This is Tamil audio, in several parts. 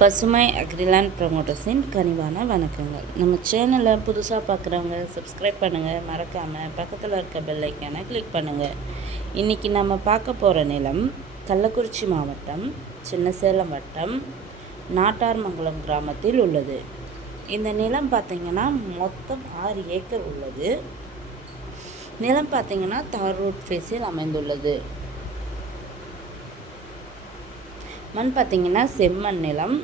பசுமை அக்ரிலேண்ட் ப்ரமோட்டர்ஸின் கனிவான வணக்கங்கள். நம்ம சேனலை புதுசாக பார்க்குறவங்க சப்ஸ்கிரைப் பண்ணுங்கள், மறக்காமல் பக்கத்தில் இருக்க பெல் ஐக்கானை கிளிக் பண்ணுங்கள். இன்றைக்கி நம்ம பார்க்க போகிற நிலம் கள்ளக்குறிச்சி மாவட்டம் சின்னசேலம் வட்டம் நாட்டார்மங்கலம் கிராமத்தில் உள்ளது. இந்த நிலம் பார்த்திங்கன்னா மொத்தம் 6 ஏக்கர் உள்ளது. நிலம் பார்த்திங்கன்னா தார் ரோட் ஃபேஸில் அமைந்துள்ளது. மண் பார்த்திங்கன்னா செம்மண் நிலம்.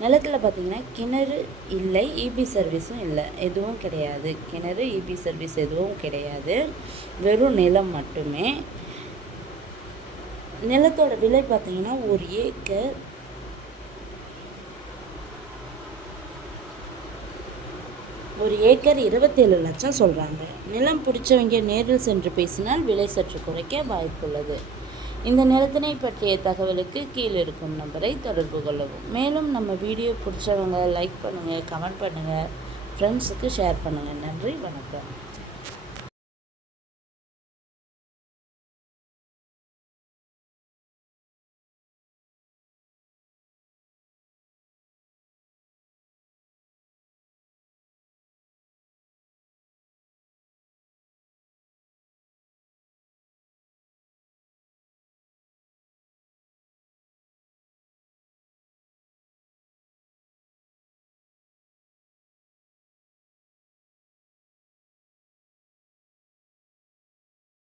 நிலத்தில் பார்த்திங்கன்னா கிணறு இல்லை, இபி சர்வீஸும் இல்லை, எதுவும் கிடையாது. கிணறு இபி சர்வீஸ் எதுவும் கிடையாது, வெறும் நிலம் மட்டுமே. நிலத்தோட விலை பார்த்திங்கன்னா ஒரு ஏக்கர் 27 லட்சம் சொல்கிறாங்க. நிலம் பிடிச்சவங்க நேரில் சென்று பேசினால் விலை சற்று குறைக்க வாய்ப்புள்ளது. இந்த நிலத்தினை பற்றிய தகவலுக்கு கீழே இருக்கும் நம்பரை தொடர்பு கொள்ளவும். மேலும் நம்ம வீடியோ பிடிச்சவங்க லைக் பண்ணுங்கள், கமெண்ட் பண்ணுங்கள், ஃப்ரெண்ட்ஸுக்கு ஷேர் பண்ணுங்கள். நன்றி, வணக்கம்.